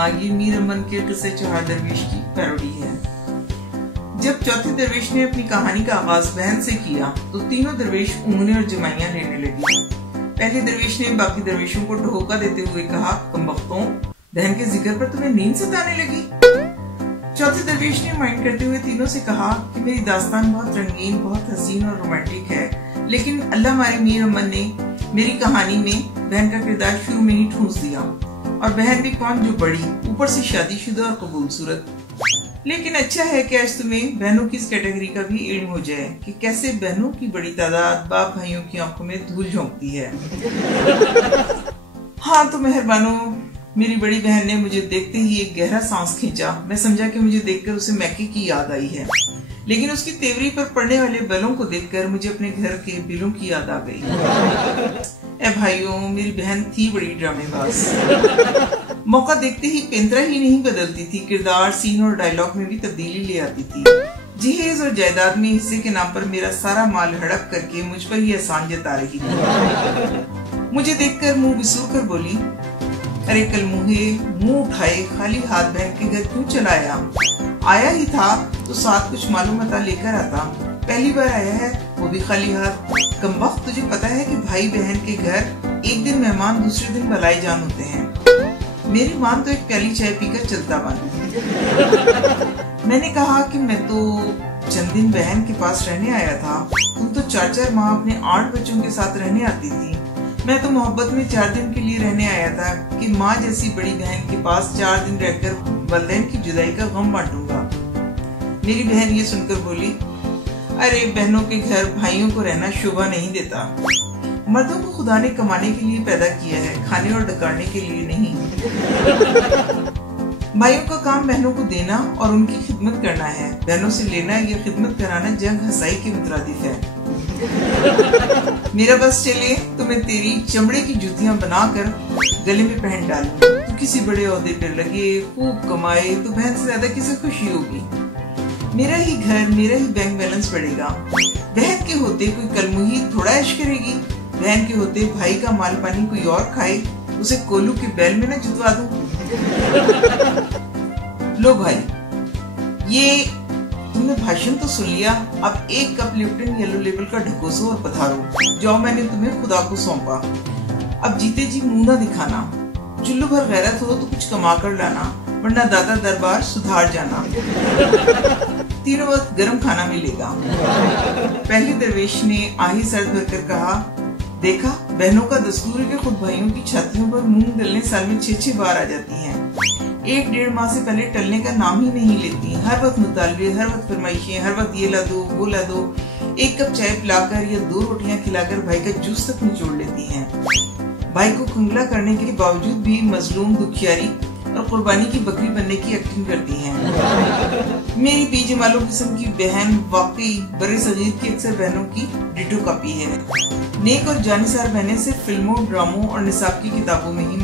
हाँ, ये मीर अमन के किस्से चौहार दरवेश की पैरोडी है। जब चौथे दरवेश ने अपनी कहानी का आगाज बहन से किया तो तीनों दरवेश ऊँगने और जमाइयां लेने लगी। पहले दरवेश ने बाकी दरवेशों को ढोका देते हुए कहा, कमबख्तों, बहन के जिक्र पर तुम्हें नींद सताने लगी। चौथे दरवेश ने माइंड करते हुए तीनों से कहा कि मेरी दास्तान बहुत रंगीन, बहुत हसीन और रोमांटिक है, लेकिन अल्लाह हमारे मीर अमन ने मेरी कहानी में बहन का किरदार शुरू में ही ठूंस दिया, और बहन भी कौन जो बड़ी, ऊपर से शादीशुदा और कबूलसूरत। लेकिन अच्छा है कि आज तुम्हें बहनों की इस कैटेगरी का भी इल्म हो जाए कि कैसे बहनों की बड़ी तादाद बाप भाइयों की आंखों में धूल झोंकती है। हाँ तो मेहरबानों, मेरी बड़ी बहन ने मुझे देखते ही एक गहरा सांस खींचा। मैं समझा कि मुझे देखकर उसे मैके की याद आई है, लेकिन उसकी तेवरी पर पड़ने वाले बलों को देखकर मुझे अपने घर के बिलों की याद आ गई। ए भाइयों, मेरी बहन थी बड़ी ड्रामेबाज। मौका देखते ही पेंतरा ही नहीं बदलती थी, किरदार, सीन और डायलॉग में भी तब्दीली ले आती थी। जहेज और जायदाद में हिस्से के नाम पर मेरा सारा माल हड़प करके मुझ पर ही एहसान जता रही थी। मुझे देखकर मुंह बिसूर कर बोली, अरे कल मुंह उठाए खाली हाथ बहन के घर क्यों चला आया ही था तो साथ कुछ मालूम मता लेकर आता। पहली बार आया है, वो भी खाली हाथ। कमबख्त, तुझे पता है कि भाई बहन के घर एक दिन मेहमान दूसरे दिन बलाई जान होते हैं। मेरी मां तो एक प्याली चाय पीकर चलता बना। मैंने कहा कि मैं तो चंद दिन बहन के पास रहने आया था, तुम तो 4-4 माह अपने 8 बच्चों के साथ रहने आती थी। मैं तो मोहब्बत में 4 दिन के लिए रहने आया था कि माँ जैसी बड़ी बहन के पास 4 दिन रहकर वलदैन की जुदाई का गम बांटूंगा। मेरी बहन ये सुनकर बोली, अरे बहनों के घर भाइयों को रहना शोभा नहीं देता। मर्दों को खुदा ने कमाने के लिए पैदा किया है, खाने और डकारने के लिए नहीं। भाइयों का काम बहनों को देना और उनकी खिदमत करना है। बहनों से लेना या खिदमत कराना जंग हसाई के मुतरादिफ है। मेरा बस चले तो मैं तेरी चमड़े की जूतियां बनाकर गले में पहन डालूं। तू किसी बड़े ओहदे पर लगे, खूब कमाए, तो बहन से ज्यादा किसे खुशी होगी। मेरा ही घर, मेरा ही बैंक बैलेंस बढ़ेगा। बहन के होते कोई कलमुही थोड़ा ऐश करेगी। बहन के होते भाई का माल पानी कोई और खाए, उसे कोलू के बैल में न जुतवा दूं। लो भाई, ये तुमने भाषण तो सुन लिया, अब 1 कप लिप्टन येलो लेबल का ढकोसो और पधारो। जो मैंने तुम्हें खुदा को सौंपा। अब जीते जी मुंह न दिखाना। चुल्लू भर गैरत हो तो कुछ कमा कर लाना, वरना दादा दरबार सुधार जाना। तीनों वक्त गर्म खाना मिलेगा। पहले दरवेश ने आही सर भरकर कहा, देखा, बहनों का दस्तूर है कि खुद भाइयों की छातियों पर मूंग डलने साल में 6-6 बार आ जाती हैं। 1-1.5 माह से पहले टलने का नाम ही नहीं लेती। हर वक्त मुतालबे, हर वक्त फरमाइशें, हर वक्त ये ला दो, वो ला दो। 1 कप चाय पिलाकर या 2 रोटियां खिलाकर भाई का जूस तक निचोड़ लेती हैं। भाई को कंगला करने के बावजूद भी मजलूम, दुखियारी और कुर्बानी की बकरी बनने की एक्टिंग करती हैं। मेरी बेजमालो किस्म की बहन वाकई बड़े सगीर की अक्सर बहनों की डिटो कॉपी है। नेक और जानिसार बहनें सिर्फ फिल्मों, ड्रामों और निसाब की किताबों में ही